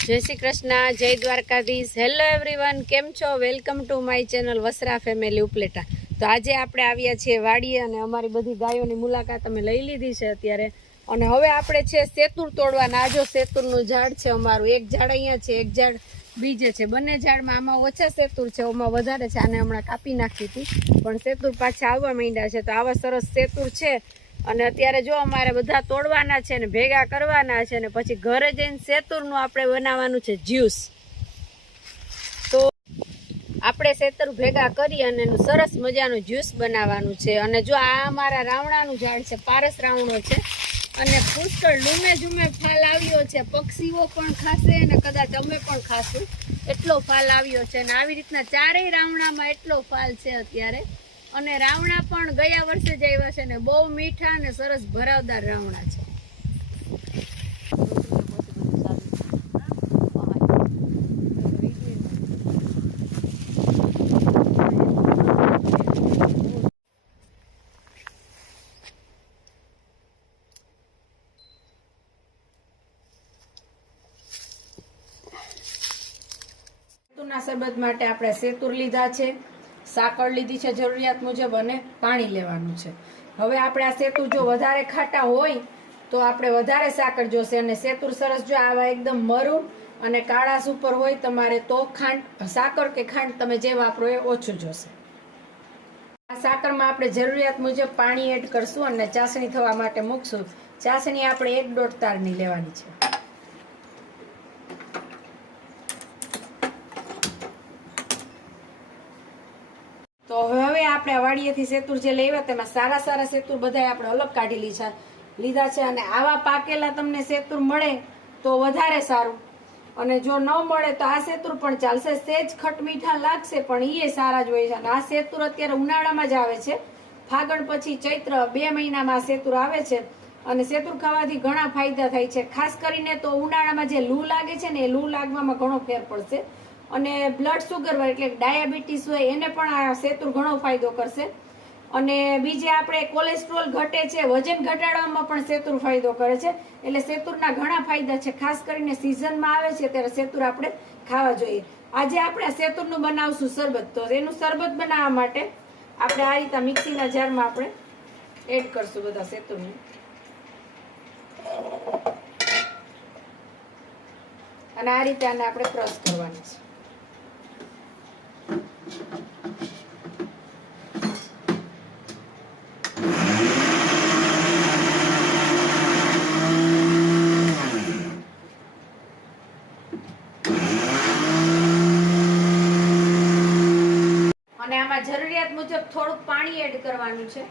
જય શ્રી કૃષ્ણ, જય Dwarkadhish. Hello everyone, કેમ છો? Welcome to my channel Vasra family Upleta. તો આજે આપણે આવ્યા છીએ વાડીએ અને અમારી બધી ગાયોની મુલાકાત અમે લઈ લીધી છે અત્યારે. અને હવે આપણે છે સેતુર તોડવાના. આ જો સેતુરનું ઝાડ છે અમારું. એક ઝાડ અહીંયા છે, એક ઝાડ બીજે છે. બંને ઝાડમાં આમાં ઓછા સેતુર છે, આમાં વધારે છે. આને હમણાં કાપી નાખી હતી, પણ સેતુર પાછા આવવા માંડ્યા છે. તો આવા સરસ સેતુર છે અને અત્યારે જો અમારે બધા તોડવાના છે ને ભેગા કરવાના છે ને પછી ઘરે જઈને સેતુરનું આપણે બનાવવાનું છે જ્યુસ. તો આપણે સેતુર ભેગા કરી અને એનું સરસ મજાનું જ્યુસ બનાવવાનું છે. અને જો આ અમારા રાવણાનું ઝાડ છે, પારસ રાવણો છે અને પુષ્કળ લૂમે ઝૂમે ફાલ આવ્યો છે. પક્ષીઓ પણ ખાશે અને કદાચ અમે પણ ખાશું, એટલો ફાલ આવ્યો છે. અને આવી રીતના ચારેય રાવણામાં એટલો ફાલ છે અત્યારે. અને રાવણા પણ ગયા વર્ષે જ આવ્યા છે ને બહુ મીઠા અને સરસ ભરાવદાર રાવણા છે. સેતુરના શરબત માટે આપણે સેતુર લીધા છે, સાકર લીધી છે જરૂરિયાત મુજબ અને પાણી લેવાનું છે. હવે આપણે આ સેતુર જો વધારે ખાટા હોય તો આપણે વધારે સાકર જોશે. અને સેતુર સરસ જો આવા એકદમ મરૂન અને કાળા સુપર હોય તમારે તો ખાંડ, સાકર કે ખાંડ તમે જે વાપરો એ ઓછું જોશે. આ સાકરમાં આપણે જરૂરિયાત મુજબ પાણી એડ કરશું અને ચાસણી થવા માટે મૂકશું. ચાસણી આપણે 1-1.5 તારની લેવાની છે. તો હવે આપણે આ વાડીએથી સેતુર જે લેવા તેમાં સારા સારા સેતુર બધા આપણે અલગ કાઢી લીધા છે. અને આવા પાકેલા તમને સેતુર મળે તો વધારે સારું, અને જો ન મળે તો આ સેતુર પણ ચાલશે. સેજ ખટ મીઠા લાગશે પણ એ સારા જ હોય છે. અને આ સેતુર અત્યારે ઉનાળામાં જ આવે છે, ફાગણ પછી ચૈત્ર 2 મહિનામાં આ સેતુર આવે છે. અને સેતુર ખાવાથી ઘણા ફાયદા થાય છે. ખાસ કરીને તો ઉનાળામાં જે લૂ લાગે છે ને એ લૂ લાગવામાં ઘણો ફેર પડશે. અને બ્લડ સુગર એટલે ડાયાબિટીસ હોય એને પણ આ સેતુર ઘણો ફાયદો કરશે. અને બીજે આપણે કોલેસ્ટ્રોલ ઘટે છે, વજન ઘટાડવામાં પણ સેતુર ફાયદો કરે છે. એટલે સેતુરના ઘણા ફાયદા છે. ખાસ કરીને સિઝનમાં આવે છે ત્યારે સેતુર આપણે ખાવા જોઈએ. આજે આપણે આ સેતુરનું બનાવશું શરબત. તો એનું શરબત બનાવવા માટે આપણે આ રીતે મિક્સીના જારમાં આપણે એડ કરશું બધા સેતુરને. અને આ રીતે આને આપણે ક્રશ કરવાની છે. અને આમાં જરૂરિયાત મુજબ થોડુંક પાણી એડ કરવાનું છે.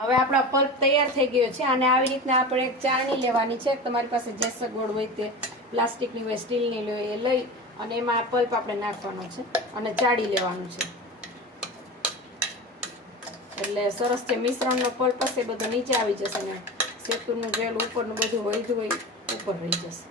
હવે આપણા પલ્પ તૈયાર થઈ ગયો છે. અને આવી રીતના આપણે એક ચાળણી લેવાની છે. તમારી પાસે જે સગવડ હોય તે, પ્લાસ્ટિકની હોય, સ્ટીલની હોય એ લઈ અને એમાં આ પલ્પ આપણે નાખવાનો છે અને ચાળી લેવાનું છે. એટલે સરસ જે મિશ્રણનો પલ્પ હશે બધો નીચે આવી જશે ને સેતુરનું જેલ ઉપરનું બધું વધ્યું હોય ઉપર રહી જશે.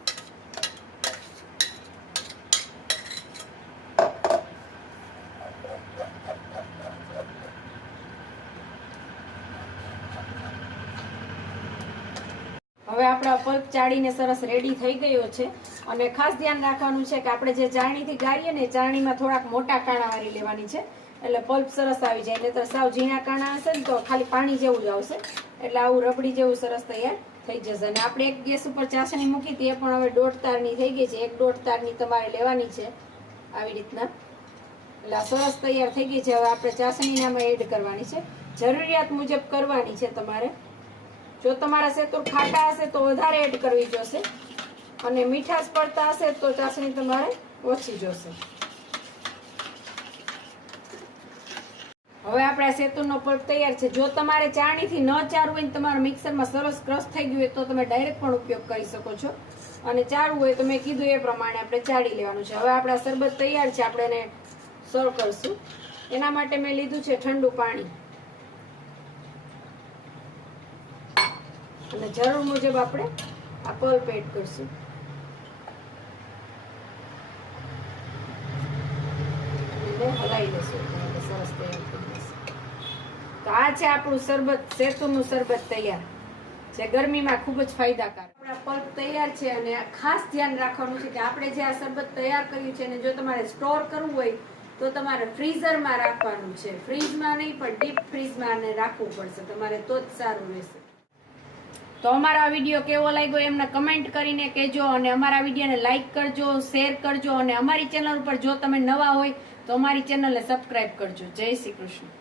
હવે આપણા પલ્પ ચાળીને સરસ રેડી થઈ ગયો છે. અને ખાસ ધ્યાન રાખવાનું છે કે આપણે જે ચાળણીથી ગાળીએ ને ચાળણીમાં થોડાક મોટા કાણાવાળી લેવાની છે, એટલે પલ્પ સરસ આવી જાય. એટલે તો સાવ ઝીણા કાણા હશે ને તો ખાલી પાણી જેવું જ આવશે. એટલે આવું રબડી જેવું સરસ તૈયાર થઈ જશે. અને આપણે એક ગેસ ઉપર ચાસણી મૂકી હતી, એ પણ હવે 1.5 તારની થઈ ગઈ છે. 1.5 તારની તમારે લેવાની છે આવી રીતના. એટલે આ સરસ તૈયાર થઈ ગઈ છે. હવે આપણે ચાસણીને આમાં એડ કરવાની છે, જરૂરિયાત મુજબ કરવાની છે તમારે. જો તમારા સેતુર ખાટા હશે તો વધારે એડ કરવી જોશે, અને મીઠાશ પડતા હશે તો ચાસણી તમારે ઓછી જોશે. હવે આપણા સેતુરનો પલ્પ તૈયાર છે. જો તમારે ચાળણીથી ન ચારવું હોય, તમારા મિક્સરમાં સરસ ક્રશ થઈ ગયું હોય તો તમે ડાયરેક્ટ પણ ઉપયોગ કરી શકો છો. અને ચારવું હોય તો મેં કીધું એ પ્રમાણે આપણે ચાળી લેવાનું છે. હવે આપણા શરબત તૈયાર છે, આપણે એને સર્વ કરશું. એના માટે મેં લીધું છે ઠંડુ પાણી. અને જરૂર મુજબ આપણે આ પલ્પ એડ કરશું. હલાવી લેશું સરસ તૈયાર થઈ જશે. તો આ છે આપણું શરબત, શેતુનું શરબત તૈયાર, જે ગરમીમાં ખૂબ જ ફાયદાકારક. આપણા પલ્પ તૈયાર છે અને ખાસ ધ્યાન રાખવાનું છે કે આપણે જે આ શરબત તૈયાર કર્યું છે અને જો તમારે સ્ટોર કરવું હોય તો તમારે ફ્રીઝરમાં રાખવાનું છે, ફ્રીજમાં નહીં પણ ડીપ ફ્રીઝમાં આને રાખવું પડશે તમારે, તો જ સારું રહેશે. તો અમારા વિડીયો કેવો લાગ્યો એમને કમેન્ટ કરીને કહેજો અને અમારા વિડીયોને લાઈક કરજો, શેર કરજો અને અમારી ચેનલ ઉપર જો તમે નવા હોય તો અમારી ચેનલને સબસ્ક્રાઇબ કરજો. જય શ્રી કૃષ્ણ.